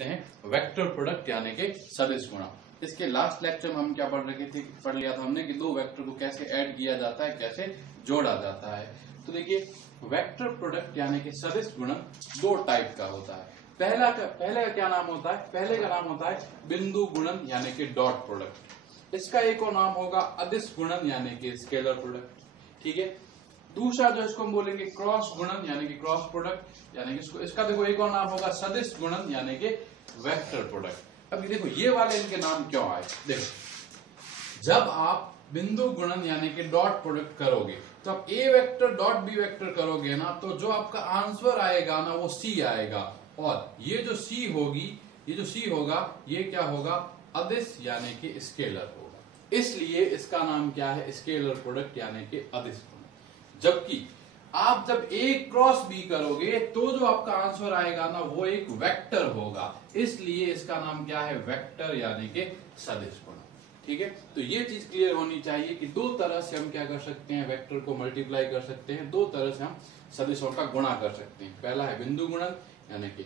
करते हैं vector product यानी कि सदिश गुणा। इसके लास्ट लेक्चर में हम क्या पढ़ लिया था हमने कि दो वेक्टर को कैसे ऐड किया जाता है, कैसे जोड़ा जाता है। तो देखिए वेक्टर प्रोडक्ट यानी कि सदिश गुणन दो टाइप का होता है। पहले का क्या नाम होता है? पहले का नाम होता है बिंदु गुणन यानी कि डॉट प्रोडक्ट। इसका एक और नाम होगा अदिश गुणन यानी कि स्केलर प्रोडक्ट। ठीक है। दूसरा जो इसको हम बोलेंगे क्रॉस गुणन यानी कि क्रॉस प्रोडक्ट, यानी कि इसका देखो एक और नाम होगा सदिश गुणन यानी कि वेक्टर प्रोडक्ट। अभी देखो ये वाले इनके नाम क्यों आए। देखो जब आप बिंदु गुणन यानी कि डॉट प्रोडक्ट करोगे तो आप ए वेक्टर डॉट बी वेक्टर करोगे ना, तो जो आपका आंसर आएगा ना वो सी आएगा, और ये जो सी होगा ये क्या होगा? अदिश यानी कि स्केलर होगा। इसलिए इसका नाम क्या है? स्केलर प्रोडक्ट यानी कि अदिश गुणन। जबकि आप जब ए क्रॉस बी करोगे तो जो आपका आंसर आएगा ना वो एक वेक्टर होगा, इसलिए इसका नाम क्या है? वेक्टर यानी कि सदिश गुणन। ठीक है। तो ये चीज क्लियर होनी चाहिए कि दो तरह से हम क्या कर सकते हैं, वेक्टर को मल्टीप्लाई कर सकते हैं, दो तरह से हम सदिशों का गुणा कर सकते हैं। पहला है बिंदु गुणन यानी कि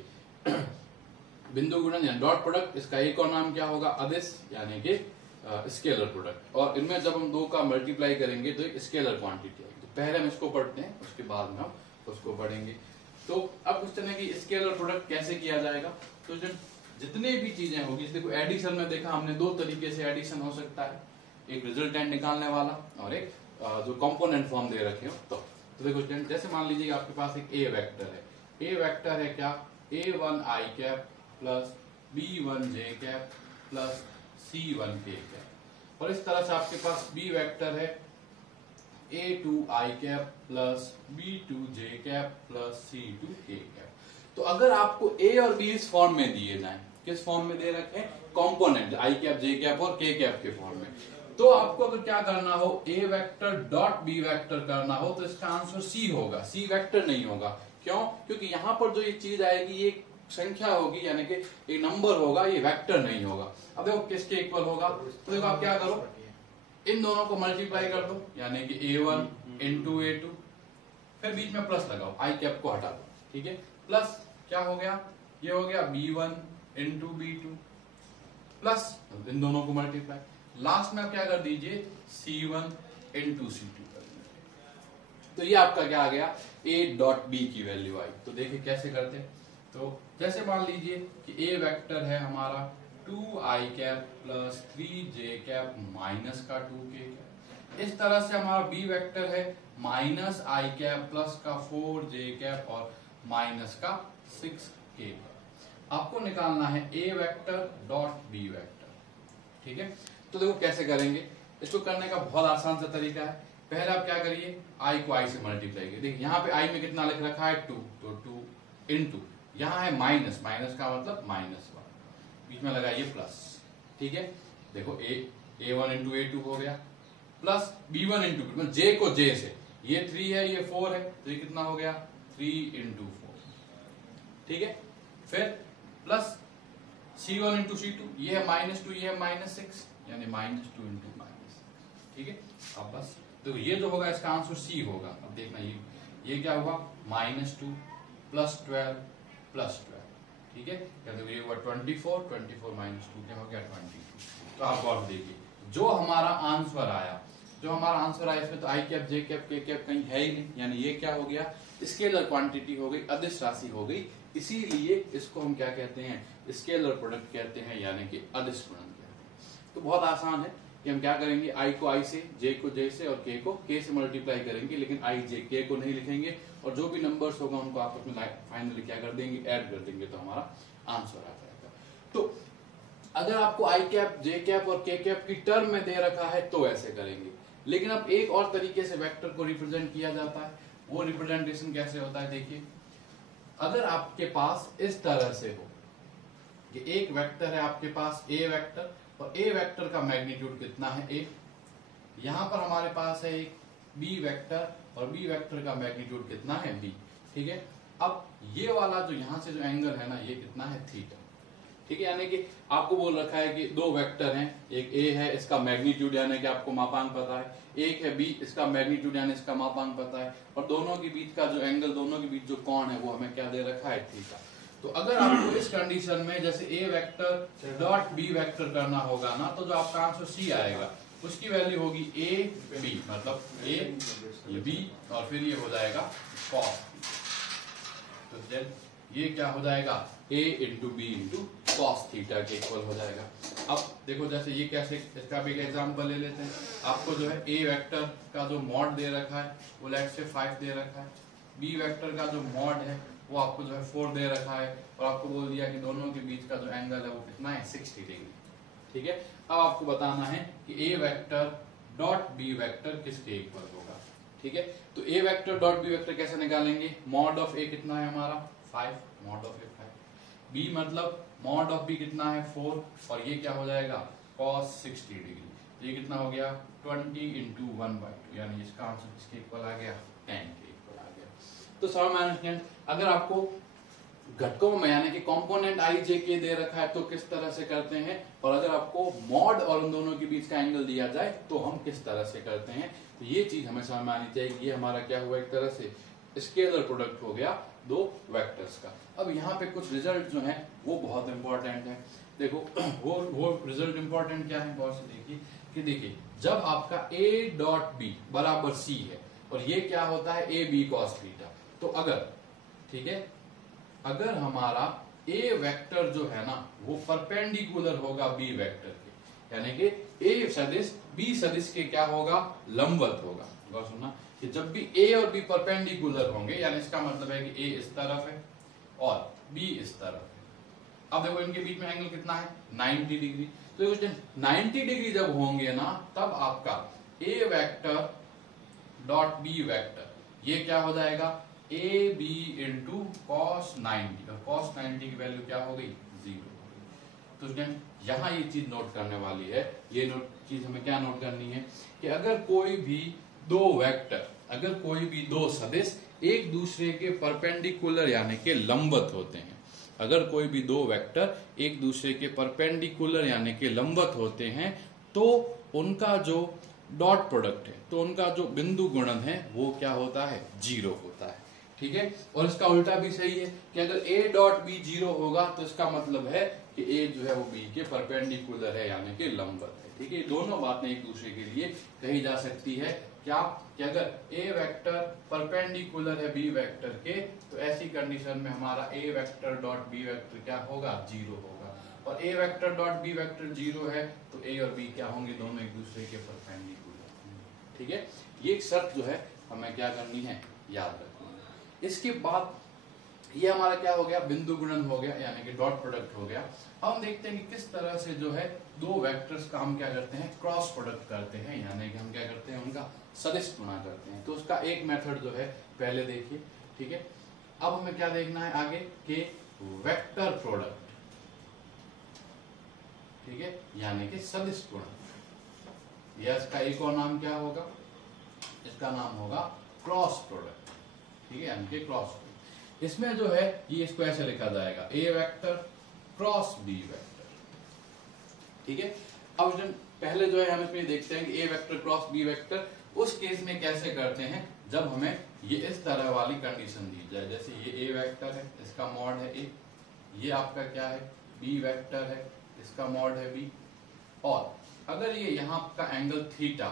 बिंदु गुणन यानी डॉट प्रोडक्ट। इसका एक और नाम क्या होगा? अदिश यानी कि स्केलर प्रोडक्ट। और इनमें जब हम दो का मल्टीप्लाई करेंगे तो एक स्केलर क्वांटिटी आएगी। तो पहले हम इसको पढ़ते हैं, उसके बाद में हम उसको पढ़ेंगे। तो अब क्वेश्चन है कि स्केलर प्रोडक्ट कैसे किया जाएगा। तो जितने भी चीजें होगी, देखो एडिशन में देखा हमने दो तरीके से एडिशन हो सकता है, एक रिजल्टेंट निकालने वाला और एक जो कंपोनेंट फॉर्म दे रखे हो। तो देखो जैसे मान लीजिए आपके पास एक ए वेक्टर है। ए वेक्टर है क्या? a1 i cap plus b1 j cap plus c1 k cap. और इस तरह से आपके पास बी वेक्टर है a2 i cap plus b2 j cap plus c2 k cap. तो अगर आपको ए और बी इस फॉर्म में दिए जाए, किस फॉर्म में दे रखे हैं? Component I cap J cap और के कैप के फॉर्म में, तो आपको अगर क्या करना हो, ए वेक्टर डॉट बी वेक्टर करना हो, तो इसका आंसर सी होगा, सी वेक्टर नहीं होगा। क्यों? क्योंकि यहां पर जो ये चीज आएगी ये संख्या होगी, यानी कि एक नंबर होगा, ये वेक्टर नहीं होगा। अब देखो किसके इक्वल होगा, तो देखो आप क्या करो, इन दोनों को मल्टीप्लाई कर दो, यानी कि a1 इंटू a2, फिर बीच में प्लस लगाओ, आई कैप को हटा दो। ठीक है। प्लस क्या हो गया? ये हो गया b1 इंटू b2 प्लस इन दोनों को मल्टीप्लाई, लास्ट में आप क्या कर दीजिए, c1 इंटू c2 कर दीजिए। तो ये आपका क्या आ गया? a डॉट b की वैल्यू आई। तो देखिए कैसे करते हैं। तो जैसे मान लीजिए कि a वेक्टर है हमारा 2i cap plus 3j cap minus का 2k कैप। इस तरह से हमारा b वेक्टर है माइनस i कैप प्लस का 4j कैप और माइनस का 6k कैप। आपको निकालना है a vector dot b vector. ठीक है। तो देखो कैसे करेंगे। इसको करने का बहुत आसान सा तरीका है। पहले आप क्या करिए, i को i से मल्टीप्लाई करिए। देखिए यहाँ पे i में कितना लिख रखा है? 2, तो 2 इंटू, यहाँ है माइनस, माइनस का मतलब -1, बीच में लगाइए प्लस। ठीक है। देखो a1 इंटू a2 हो गया, प्लस b1 इंटू मतलब j को j से, ये 3 है ये 4 है, तो ये कितना हो गया? 3 इंटू 4। ठीक है। फिर प्लस c1 इंटू c2, ये है -2 ये है -6, यानी -2 इंटू -6। ठीक है। अब बस तो ये जो होगा इसका आंसर सी होगा। अब देखना ये क्या हुआ? -2 प्लस 12 प्लस 12। ठीक है। तो ये हुआ 24 माइनस 2 क्या हो गया? 22। तो आप और देखिए जो हमारा आंसर आया, इसमें तो आई कैप जे कैप के कैप कहीं है ही नहीं, यानी ये क्या हो गया? स्केलर क्वांटिटी हो गई, अदिश राशि हो गई। इसीलिए इसको हम क्या कहते हैं? स्केलर प्रोडक्ट कहते हैं, यानी कि अदिश गुणन कहते हैं। तो बहुत आसान है कि हम क्या करेंगे, आई को आई से, जे को जे से और के को के से मल्टीप्लाई करेंगे, लेकिन आई जे के को नहीं लिखेंगे, और जो भी नंबर्स होगा उनको आपस में फाइनली क्या कर देंगे, ऐड कर देंगे, तो हमारा आंसर आ जाएगा। तो अगर आपको आई कैप जे कैप और के कैप की टर्म में दे रखा है तो ऐसे करेंगे। लेकिन अब एक और तरीके से वेक्टर को रिप्रेजेंट किया जाता है। वो रिप्रेजेंटेशन कैसे होता है? देखिए अगर आपके पास इस तरह से हो कि एक वेक्टर है आपके पास ए वेक्टर, और ए वेक्टर का मैग्नीट्यूड कितना है? ए। यहां पर हमारे पास है एक बी वेक्टर, और बी वेक्टर का मैग्नीट्यूड कितना है? बी। ठीक है। अब ये वाला जो यहां से जो एंगल है ना, ये कितना है? थीटा। ठीक है। यानी कि आपको बोल रखा है कि दो वेक्टर हैं, एक ए है, इसका मैग्नीट्यूड यानी कि आपको मापांक पता है, एक है बी, इसका मैग्नीट्यूड यानी इसका मापांक पता है, और दोनों के बीच का जो एंगल, दोनों के बीच जो कोण है वो हमें क्या दे रखा है? थीटा। तो अगर आपको इस कंडीशन में जैसे ए वेक्टर डॉट बी वेक्टर करना होगा ना, तो जो आपका आंसर सी आएगा उसकी वैल्यू होगी ए बी, मतलब ए बी और फिर ये हो जाएगा कॉस। तो ये क्या हो जाएगा, a into B into cos theta के इक्वल हो जाएगा। अब देखो जैसे ये कैसे, इसका भी एक एग्जांपल ले लेते हैं। आपको जो है a वेक्टर का जो मॉड दे रखा है वो लेट से 5 दे रखा है, b वेक्टर का जो मॉड है वो आपको जो है 4 दे रखा है, और आपको बोल दिया कि दोनों के बीच का जो एंगल है वो कितना है 60 डिग्री। ठीक है, अब आपको बताना है कि a vector dot B vector किसके इक्वल होगा। ठीक है, तो a vector dot B vector कैसे निकालेंगे, मॉड ऑफ a कितना है हमारा 5, मॉड ऑफ a 5, b मतलब मॉड ऑफ b कितना है 4, और ये क्या हो जाएगा cos 60 डिग्री। ये कितना हो गया 20 इंटू 1/2, यानी इसका आंसर किसके इक्वल आ गया 10 के इक्वल आ गया। तो सम मैनेजमेंट अगर आपको घटकों में यानी कि कंपोनेंट आई जे के दे रखा है तो किस तरह से करते हैं, और अगर आपको मॉड और उन दोनों के बीच का एंगल दिया जाए तो हम किस तरह से करते हैं, तो ये चीज हमें समझ में आनी चाहिए। ये हमारा क्या हुआ, एक तरह से स्केलर प्रोडक्ट हो गया दो वेक्टर्स का। अब यहाँ पे कुछ रिजल्ट जो है वो बहुत इंपॉर्टेंट है। देखो वो रिजल्ट इंपॉर्टेंट क्या है, बहुत से देखिए कि देखिए जब आपका a डॉट बी बराबर c है और ये क्या होता है a b cos थीटा, तो अगर ठीक है अगर हमारा a वेक्टर जो है ना वो परपेंडिकुलर होगा b वेक्टर के, यानी कि a सदिश b सदिश के क्या होगा लंबवत होगा। गौर सुनना कि जब भी a और b परपेंडिकुलर होंगे यानी इसका मतलब है कि a इस तरफ है और b इस तरफ है। अब देखो इनके बीच में एंगल कितना है 90 डिग्री, तो 90 डिग्री जब होंगे ना तब आपका a vector dot b vector ये क्या हो जाएगा a b इंटू कॉस 90, और कॉस 90 की वैल्यू क्या हो गई 0 हो गई। तो स्टूडेंट यहाँ ये चीज नोट करने वाली है, ये चीज हमें क्या नोट करनी है कि अगर कोई भी दो वेक्टर, अगर कोई भी दो सदिश एक दूसरे के परपेंडिकुलर यानी के लंबवत होते हैं, अगर कोई भी दो वेक्टर एक दूसरे के परपेंडिकुलर यानी के लंबवत होते हैं तो उनका जो डॉट प्रोडक्ट है, तो उनका जो बिंदु गुणन है वो क्या होता है 0 होता है। ठीक है, और इसका उल्टा भी सही है कि अगर a डॉट बी 0 होगा तो इसका मतलब है कि a जो है वो b के परपेंडिकुलर है यानी कि लंबवत है। ठीक है, दोनों बातें एक दूसरे के लिए कही जा सकती है। क्या कि अगर a वेक्टर परपेंडिकुलर है b वेक्टर के, तो ऐसी कंडीशन में हमारा a vector dot b vector क्या होगा 0 होगा, और a vector dot b vector 0 है तो a और b क्या होंगे दोनों एक दूसरे के परपेंडिकुलर। ठीक है, ये एक शर्त जो है हमें क्या करनी है याद रखनी है। इसके बाद ये हमारा क्या हो गया बिंदु गुणन हो गया यानी कि डॉट प्रोडक्ट हो गया। अब हम देखते हैं कि किस तरह से जो है दो वेक्टर्स का हम क्या करते हैं क्रॉस प्रोडक्ट करते हैं, यानी कि हम क्या करते हैं उनका सदिश गुणा करते हैं। तो उसका एक मेथड जो है पहले देखिए। ठीक है, अब हमें क्या देखना है आगे कि वेक्टर प्रोडक्ट, ठीक है, यानी कि सदिश गुणन। या इसका एक और नाम क्या होगा, इसका नाम होगा क्रॉस प्रोडक्ट। ठीक है, यानी कि क्रॉस प्रोडक्ट। इसमें जो है ये इसको ऐसे लिखा जाएगा a vector cross b vector. ठीक है, अब जब पहले जो है हम इसमें देखते हैं कि a vector cross b vector उस केस में कैसे करते हैं जब हमें ये इस तरह वाली कंडीशन दी जाए। जैसे ये a वेक्टर है, इसका मॉड है a, ये आपका क्या है b वेक्टर है, इसका मॉड है b, और अगर ये यहाँ का एंगल थीटा।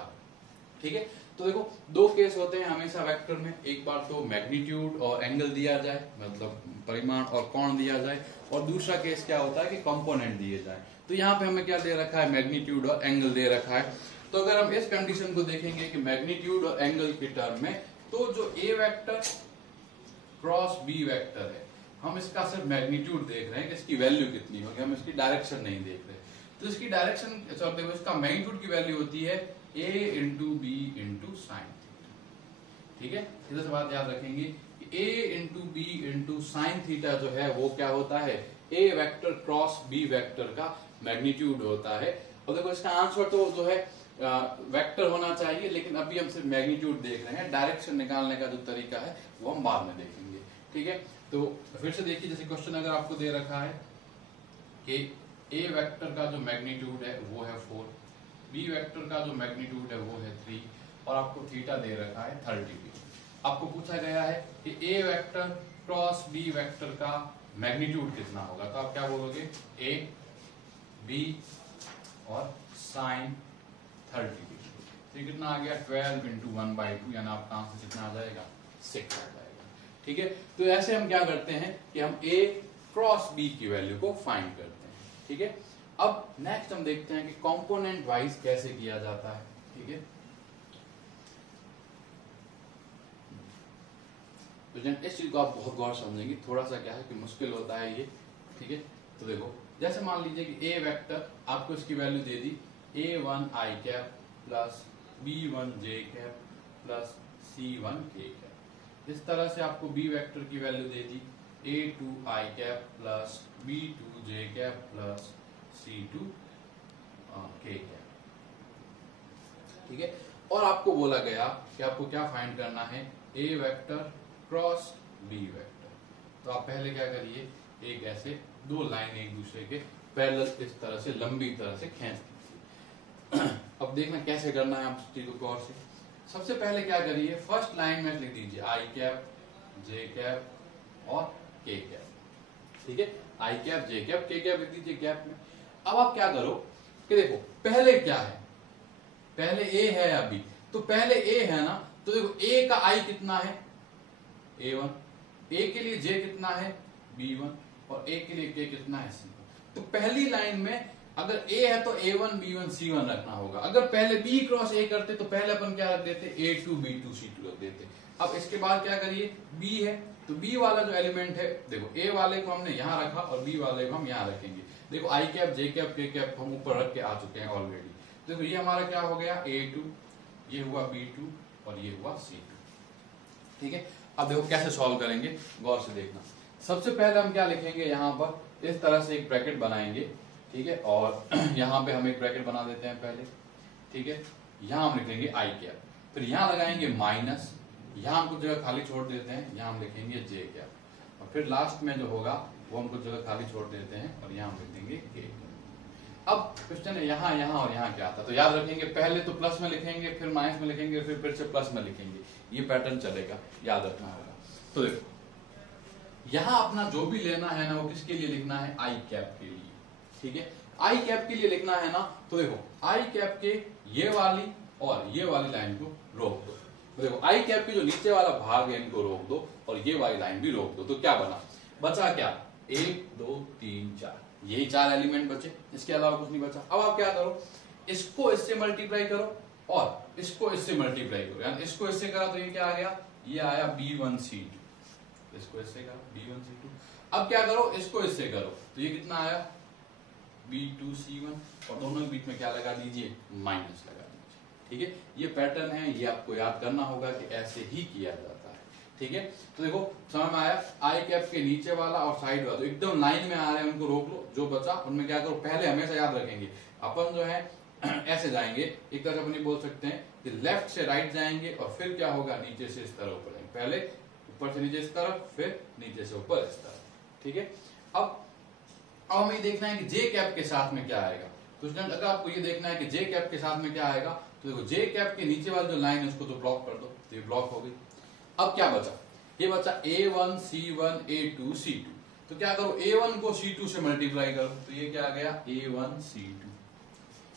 ठीक है, तो देखो दो केस होते हैं हमेशा वेक्टर में, एक बार तो मैग्नीट्यूड और एंगल दिया जाए मतलब परिमाण और कोण दिया जाए, और दूसरा केस क्या होता है कि कंपोनेंट दिए जाए। तो यहाँ पे हमें क्या दे रखा है मैग्नीट्यूड और एंगल दे रखा है। तो अगर हम इस कंडीशन को देखेंगे कि मैग्नीट्यूड और एंगल के टर्म में, तो जो a vector cross b vector है हम इसका सिर्फ मैग्नीट्यूड देख रहे हैं कि इसकी वैल्यू कितनी होगी, हम इसकी डायरेक्शन नहीं देख रहे। तो इसकी डायरेक्शन देखो इसका मैग्नीट्यूड की वैल्यू होती है a into B into sine theta. ठीक है, इधर से बात याद रखेंगे कि a into B into sine theta जो है वो क्या होता है a vector cross b vector का मैग्नीट्यूड होता है। और देखो इसका आंसर तो जो है वेक्टर होना चाहिए, लेकिन अभी हम सिर्फ मैग्नीट्यूड देख रहे हैं, डायरेक्शन निकालने का जो तरीका है वो हम बाद में देखेंगे। ठीक है, तो फिर से देखिए जैसे क्वेश्चन अगर आपको दे रखा है कि a वेक्टर का जो मैग्नीट्यूड है वो है 4, b वेक्टर का जो मैग्नीट्यूड है वो है 3, और आपको थीटा दे रखा है 30 डिग्री। आपको पूछा गया है कि a vector cross b vector का मैग्नीट्यूड कितना होगा, तो आप क्या बोलोगे ए बी और साइन 30 डिग्री। तो ये कितना आ गया 12 इंटू 1/2, यानी आपका आंसर कितना आ जाएगा 6 आ जाएगा। ठीक है, तो ऐसे हम क्या करते हैं कि हम ए क्रॉस बी की वैल्यू को फाइंड करते हैं। ठीक है, अब नेक्स्ट हम देखते हैं कि कंपोनेंट वाइज कैसे किया जाता है। ठीक है, तो जब इस चीज को आप बहुत गौर समझेंगे, थोड़ा सा क्या है कि मुश्किल होता है ये। ठीक है, तो देखो जैसे मान लीजिए कि ए वेक्टर आपको इसकी value they the a1 i cap plus b1 j cap plus c1 k cap. इस तरह से आपको बी वेक्टर की value they the a2 i cap plus b2 j cap plus c2 k cap. ठीक है, और आपको बोला गया कि आपको क्या फाइंड करना है, a vector cross b vector. तो आप पहले क्या करिए, एक ऐसे दो लाइन एक दूसरे के पैरेलल इस तरह से लंबी तरह से खींच दीजिए। अब देखना कैसे करना है आप चीजों को। और से सबसे पहले क्या करिए, फर्स्ट लाइन में लिख दीजिए आई कैप जे कैप और के कैप। ठीक है, आई कैप जे कैप के कैप लिख दीजिए कैप में। अब आप क्या करो कि देखो पहले क्या है, पहले ए है या बी, तो पहले ए है ना, तो देखो ए का आई कितना है a1, ए के लिए जे कितना है b1 और ए के लिए के कितना है c1। तो पहली लाइन में अगर a है तो a1 b1 c1 रखना होगा। अगर पहले b क्रॉस a करते तो पहले अपन क्या रख देते, a2 b2 c2 रख देते। अब इसके बाद क्या करिए, b है तो b वाला जो एलिमेंट है, देखो a वाले को हमने यहां रखा और b वाले को हम यहां रखेंगे। देखो आई कैप जे कैप के कैप हम ऊपर रख के आ चुके हैं ऑलरेडी। देखो ये हमारा क्या हो गया a2, ये हुआ b2 और ये हुआ c2। ठीक है, अब देखो कैसे सॉल्व करेंगे, गौर से देखना। सबसे पहले हम क्या लिखेंगे, यहाँ पर इस तरह से एक ब्रैकेट बनाएंगे। ठीक है, और यहाँ पे हम एक ब्रैकेट बना देते हैं पहले। ठीक है, यहाँ हम लिखेंगे आई कैप, फिर यहाँ लगाएंगे माइनस, यहाँ हम कुछ जगह खाली छोड़ देते हैं, यहाँ हम लिखेंगे जे कैप, और फिर लास्ट में जो होगा वो हम कुछ जगह खाली छोड़ देते हैं और यहाँ हम लिख देंगे के। अब क्वेश्चन है यहाँ यहाँ और यहाँ क्या आता, तो याद रखेंगे पहले तो प्लस में लिखेंगे, फिर माइनस में लिखेंगे, फिर से प्लस में लिखेंगे। ये पैटर्न चलेगा, याद रखना होगा। तो देखो यहां अपना जो भी लेना है ना, वो किसके लिए लिखना है, आई कैप के लिए। ठीक है, आई कैप के लिए लिखना है ना, तो देखो आई कैप के ये वाली और ये वाली लाइन को रोक दो। तो देखो आई कैप के जो नीचे वाला भाग है इनको रोक दो और ये वाली लाइन भी रोक दो। तो क्या बना, बचा क्या, 1 2 3 4, यही 4 एलिमेंट बचे, इसके अलावा कुछ नहीं बचा। अब आप क्या करो, इसको इससे मल्टीप्लाई करो और इसको इससे मल्टीप्लाई करो, यानी इसको इससे करा तो ये क्या आ गया, ये आया b1 c2, इसको इससे करो b1 c2। अब क्या करो, इसको इससे करो तो ये कितना आया b2 c1, और दोनों के बीच में क्या लगा दीजिए, माइनस लगा दीजिए। ठीक है, ये पैटर्न है, ये आपको याद करना होगा कि ऐसे ही किया जाता है। ठीक है, तो देखो समझ में आया, आई कैप के नीचे वाला और साइड वाला तो एकदम लाइन में आ रहे हैं, उनको रोक लो। जो बचा उनमें क्या करो, पहले हमेशा याद रखेंगे अपन जो है ऐसे जाएंगे, एक तरह से अपन ये बोल सकते हैं कि लेफ्ट से राइट जाएंगे और फिर क्या होगा, नीचे से इस तरह ऊपर जाएंगे। पहले ऊपर से नीचे इस तरफ, फिर नीचे से ऊपर इस तरफ। ठीक है, अब हमें ये देखना है कि जे कैप के साथ में क्या आएगा। तो स्टूडेंट अगर आपको ये देखना है कि जे कैप के साथ में क्या आएगा, तो देखो जे कैप के नीचे वाली जो लाइन है उसको तो ब्लॉक कर दो, तो ये ब्लॉक हो गई। अब क्या बचा, ये बचा a1 c1 a2 c2। तो क्या करो, a1 को c2 से मल्टीप्लाई करो, तो ये क्या आ गया a1 c2।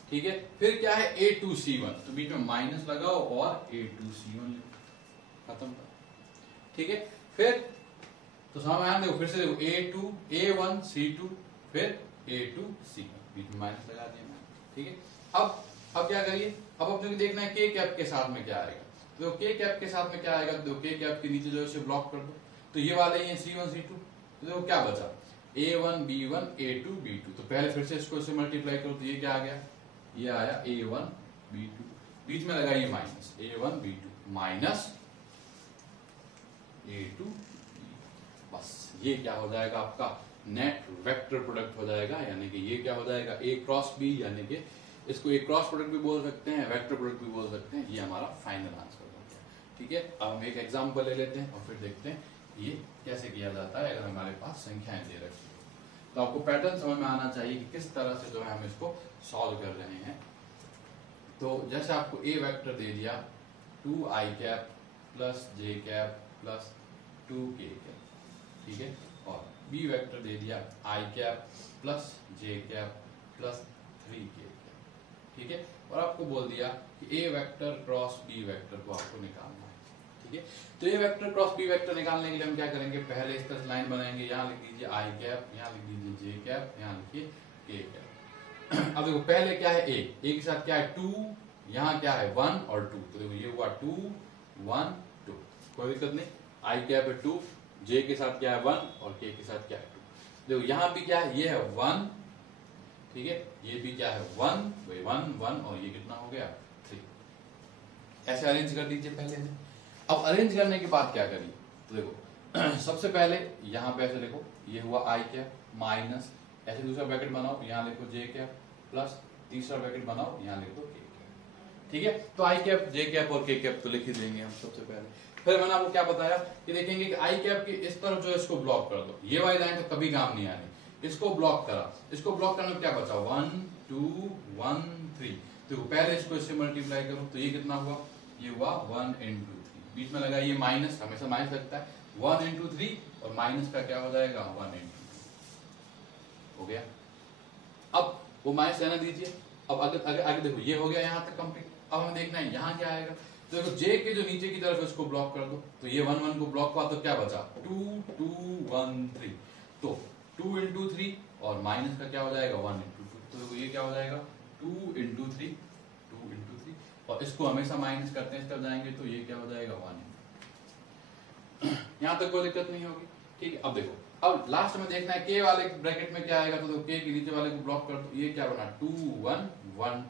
ठीक है, फिर क्या है a2 c1, तो बीच में माइनस लगाओ और a2 c1 खत्म। ठीक है, फिर तो समझ में आया, देखो फिर से देखो a1 c2 फिर a2 c1, बीच में माइनस लगा दिया मैंने। ठीक है, अब क्या करिए, अब अपने देखना है के कैप के साथ में क्या आएगा। तो के कैप के साथ में क्या आएगा, तो के कैप के नीचे जो है उसे ब्लॉक कर दो, तो ये वाले ही c1 c2। तो देखो क्या बचा, a1 b1 a2 b2। तो पहले फिर से इसको इससे मल्टीप्लाई करो, तो ये क्या आ गया, ये आया a1 b2, बीच में लगाइए minus a1 b2 minus a2 बस ये क्या हो जाएगा, आपका नेट वेक्टर प्रोडक्ट हो जाएगा। यानी कि ये क्या हो जाएगा, a क्रॉस b, यानी कि इसको a क्रॉस प्रोडक्ट भी बोल सकते हैं, वेक्टर प्रोडक्ट भी बोल सकते हैं। ये हमारा फाइनल आंसर हो गया। ठीक है, अब हम एक एग्जांपल ले लेते हैं और फिर देखते हैं ये कैसे किया जाता है अगर हमारे पास संख्याएं दे रखी हो। तो आपको पैटर्न समझ में आना चाहिए कि किस तरह से जो है हम इसको सॉल्व कर रहे हैं। तो जैसे आपको a वेक्टर दे दिया 2i cap plus j cap plus 2k cap. ठीक है, और बी वेक्टर दे दिया आई कैप प्लस जे कैप प्लस 3k कैप, ठीक है। और आपको बोल दिया कि ए वेक्टर क्रॉस बी वेक्टर को आपको निकालना है, ठीक है। तो ए वेक्टर क्रॉस बी वेक्टर निकालने के लिए हम क्या करेंगे, पहले इस तरह लाइन बनाएंगे, यहाँ लिख दीजिए आई कैप, यहाँ लिख दीजिए जे कैप, यहाँ लिखिए के कैप। अब देखो पहले क्या है ए के साथ क्या है 2, यहाँ क्या है 1 और 2, तो देखो ये हुआ 2 1 2, कोई दिक्कत नहीं। आई कैप है 2, जे के साथ क्या है 1 और के साथ क्या है 2। देखो यहाँ भी क्या है, ये है 1, ठीक है, ये भी क्या है 1 1 1 और ये कितना हो गया 3। ऐसे अरेंज कर दीजिए पहले से। अब अरेंज करने के बाद क्या करिए, तो देखो सबसे पहले यहाँ पे ऐसे लिखो, ये हुआ आई कैप माइनस, ऐसे दूसरा ब्रैकेट बनाओ, यहाँ लिखो जे कैप प्लस तीसरा ब्रैकेट बनाओ, यहाँ लिखो के कैप, ठीक है। तो आई कैप जे कैप और के कैप तो लिख ही देंगे हम सबसे पहले। फिर मैंने आपको क्या बताया कि देखेंगे कि आई कैप के इस तरफ जो है इसको ब्लॉक कर दो, ये वाली लाइन तो कभी काम नहीं आनी, इसको ब्लॉक करा, इसको ब्लॉक करने में क्या बचा 1 2 1 3, तो पहले इसको इससे मल्टीप्लाई करो, तो ये कितना हुआ, ये हुआ 1 into 3, बीच में लगा ये माइनस, हमेशा माइनस लगता है, 1 into 3 और माइनस का क्या हो जाएगा 1 into 2 हो गया। अब वो माइनस रहना दीजिए। अब आगे देखो ये हो गया यहाँ तक कंप्लीट। अब हमें देखना है यहाँ क्या आएगा, तो देखो जे के जो नीचे की तरफ है उसको ब्लॉक कर दो, तो ये 1 1 को ब्लॉक हुआ, तो क्या बचा 2 2 1 3, तो 2 into 3 और माइनस का क्या हो जाएगा 1 into 2, तो देखो ये क्या हो जाएगा 2 into 3 2 into 3, और इसको हमेशा माइनस करते हैं इस तरफ जाएंगे, तो ये क्या हो जाएगा 1 into 2। यहाँ तक कोई दिक्कत नहीं होगी, ठीक है। अब देखो अब लास्ट में देखना है के वाले ब्रैकेट में क्या आएगा, तो देखो के नीचे वाले को ब्लॉक कर दो, ये क्या बना 2 1 1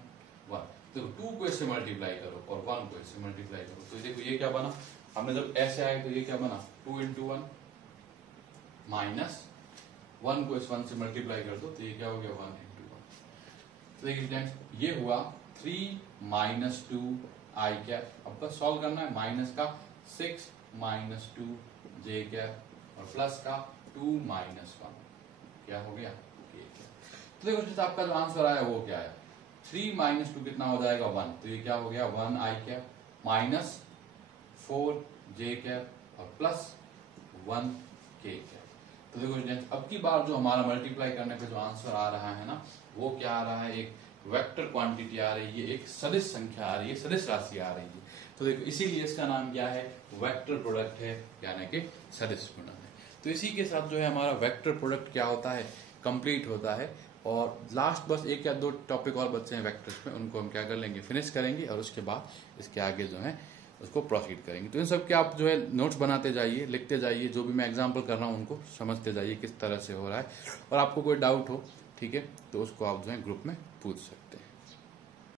1, तो 2 को इससे मल्टीप्लाई करो और 1 को इससे मल्टीप्लाई करो, तो देखो ये क्या बना, हमने जब ऐसे आए तो ये क्या बना 2 into 1 माइनस 1 को इस 1 से मल्टीप्लाई कर दो, तो ये क्या हो गया 1 into 1। तो देखिए ये हुआ 3 minus 2 आई कैप, अब बस सॉल्व करना है, माइनस का 6 minus 2 जे कैप और प्लस का 2 minus 1, क्या हो गया के कैप। तो देखो जिस आपका जो आंसर आया वो क्या है 3 minus 2 कितना हो जाएगा 1, तो ये क्या हो गया 1 आई कैप माइनस 4 जे कैप और प्लस 1 के कैप। तो देखो स्टूडेंट्स अब की बार जो हमारा मल्टीप्लाई करने पे जो आंसर आ रहा है ना, वो क्या आ रहा है, एक वेक्टर क्वांटिटी आ रही है, एक सदिश संख्या आ रही है, सदिश राशि आ रही है। तो देखो इसीलिए इसका नाम क्या है, वेक्टर प्रोडक्ट है, यानी कि सदिश गुणन है। तो इसी के साथ जो है हमारा वेक्टर प्रोडक्ट क्या होता है, कंप्लीट होता है। और लास्ट बस 1 या 2 टॉपिक और बचे हैं वेक्टर्स में, उनको हम क्या कर लेंगे, फिनिश करेंगे और उसके बाद इसके आगे जो है उसको प्रोसीड करेंगे। तो इन सब के आप जो है नोट्स बनाते जाइए, लिखते जाइए, जो भी मैं एग्जांपल कर रहा हूँ उनको समझते जाइए किस तरह से हो रहा है, और आपको कोई डाउट हो, ठीक है, तो उसको आप जो है ग्रुप में पूछ सकते हैं।